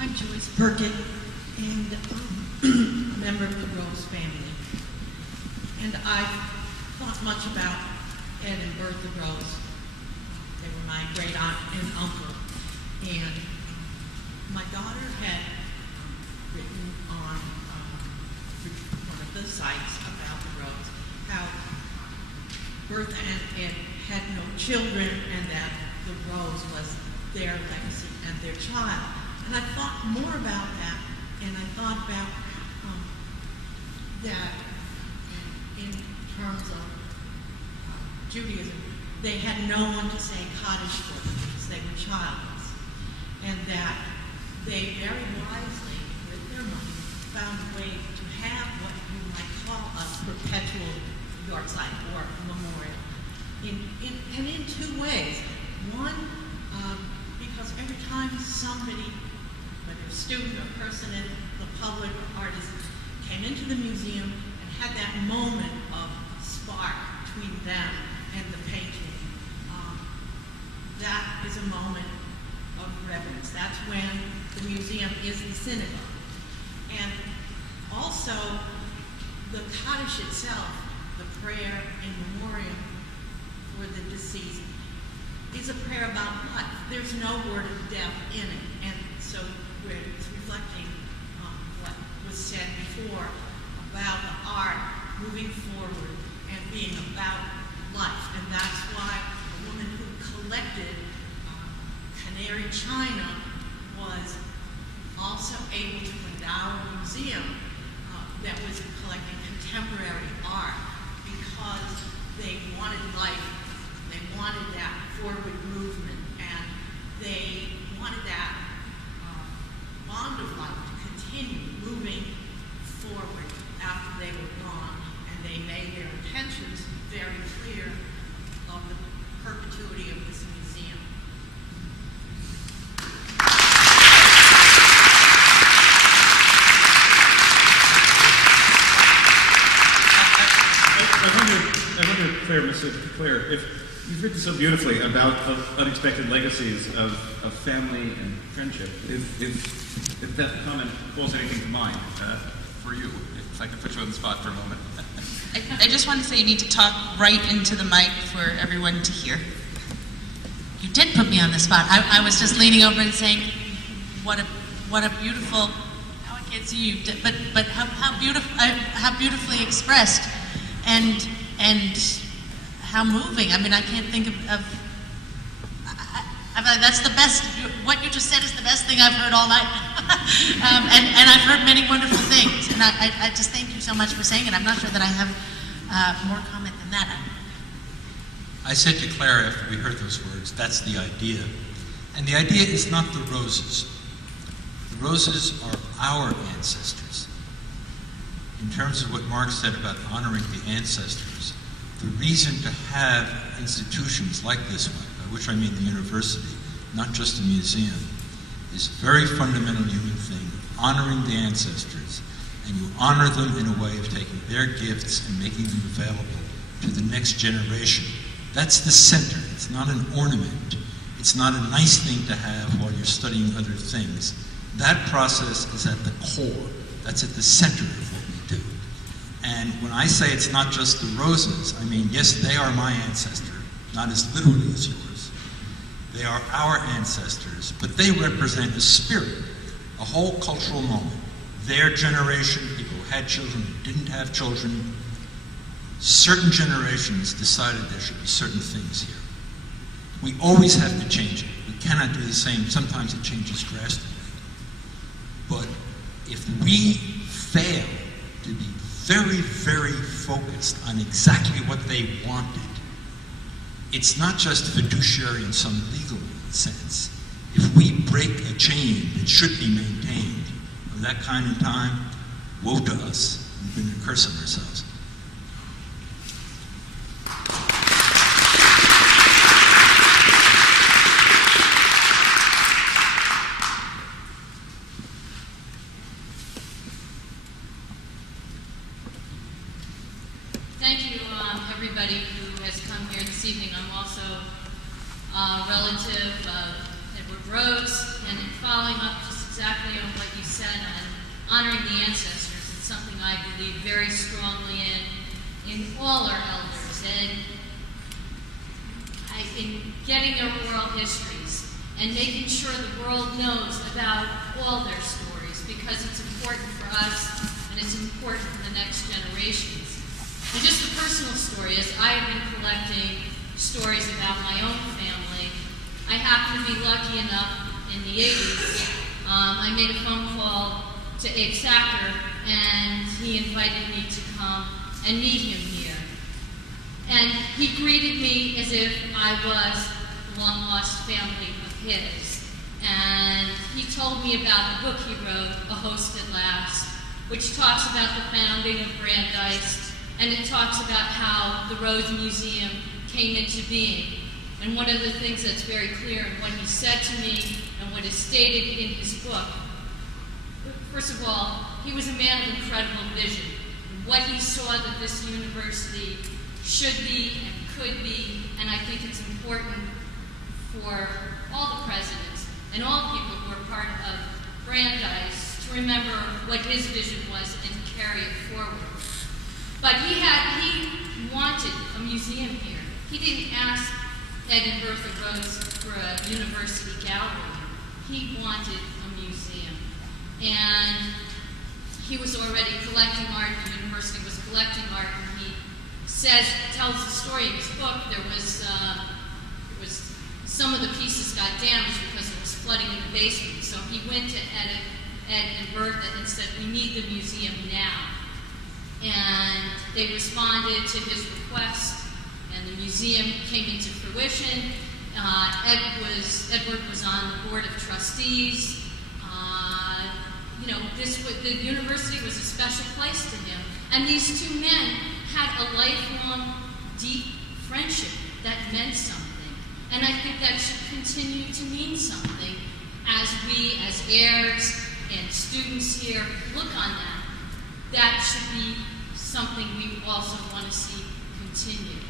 I'm Joyce Perkin, and a member of the Rose family. And I thought much about Ed and Bertha Rose. They were my great aunt and uncle. And my daughter had written on one of the sites about the Rose how Bertha and Ed had no children and that the Rose was their legacy and their child. And I thought more about that, and I thought about that in terms of Judaism. They had no one to say Kaddish for them because they were childless. And that they very wisely, with their money, found a way to have what you might call a perpetual yahrzeit or memorial. And in two ways. One, because every time somebody, whether a student or person in the public or artist, came into the museum and had that moment of spark between them and the painting, that is a moment of reverence. That's when the museum is the synagogue. And also, the Kaddish itself, the prayer in memoriam for the deceased, is a prayer about life. There's no word of death in it. And so it's reflecting on what was said before about the art moving forward and being about life. And that's why a woman who collected Canary china was also able to endow a museum that was collecting contemporary art because they wanted life, they wanted that forward movement, and they wanted that bond of life to continue moving forward after they were gone, and they made their intentions very clear of the perpetuity of this museum. I wonder, Claire, if you've written so beautifully about unexpected legacies of family and friendship, if that comment calls anything to mind for you, if I could put you on the spot for a moment. I just want to say you need to talk right into the mic for everyone to hear. You did put me on the spot. I was just leaning over and saying, what a beautiful, now I can't see you, but how beautifully expressed, and how moving. I mean, I can't think of that's the best, what you just said is the best thing I've heard all night. And I've heard many wonderful things, and I just thank you so much for saying it. I'm not sure that I have more comment than that. I said to Claire after we heard those words, that's the idea. And the idea is not the roses. The roses are our ancestors. In terms of what Mark said about honoring the ancestors, the reason to have institutions like this one, by which I mean the university, not just a museum, is a very fundamental human thing, honoring the ancestors. And you honor them in a way of taking their gifts and making them available to the next generation. That's the center. It's not an ornament. It's not a nice thing to have while you're studying other things. That process is at the core. That's at the center of what we do. And when I say it's not just the roses, I mean, yes, they are my ancestor, not as literally as yours. They are our ancestors, but they represent a spirit, a whole cultural moment. Their generation, people who had children, who didn't have children, certain generations decided there should be certain things here. We always have to change it. We cannot do the same. Sometimes it changes drastically. But if we fail to be very, very focused on exactly what they wanted, it's not just fiduciary in some legal sense. If we break a chain that should be maintained of that kind of time, woe to us. We bring a curse on ourselves. Thank you, everybody who has come here this evening. I'm also a relative of Edward Rhodes, and in following up just exactly honoring the ancestors is something I believe very strongly in all our elders, and in getting their oral histories and making sure the world knows about all their stories, because it's important for us and it's important for the next generations. And just a personal story, as I have been collecting stories about my own family, I happened to be lucky enough in the 80s, I made a phone call to Abe Sacker, and he invited me to come and meet him here. And he greeted me as if I was a long-lost family of his. And he told me about the book he wrote, A Host at Last, which talks about the founding of Brandeis, and it talks about how the Rose Museum came into being. And one of the things that's very clear in what he said to me and what is stated in his book, first of all, he was a man of incredible vision. What he saw that this university should be and could be, and I think it's important for all the presidents and all people who are part of Brandeis to remember what his vision was and carry it forward. But he wanted a museum here. He didn't ask Ed and Bertha Rhodes for a university gallery. He wanted a museum. And he was already collecting art, the university was collecting art, and he tells the story in his book. There was some of the pieces got damaged because it was flooding in the basement. So he went to Ed and Bertha and said, "We need the museum now." And they responded to his request, and the museum came into fruition. Edward was on the board of trustees. The university was a special place to him. And these two men had a lifelong, deep friendship that meant something. And I think that should continue to mean something as we, as heirs and students here, look on that. That should be something we also want to see continue.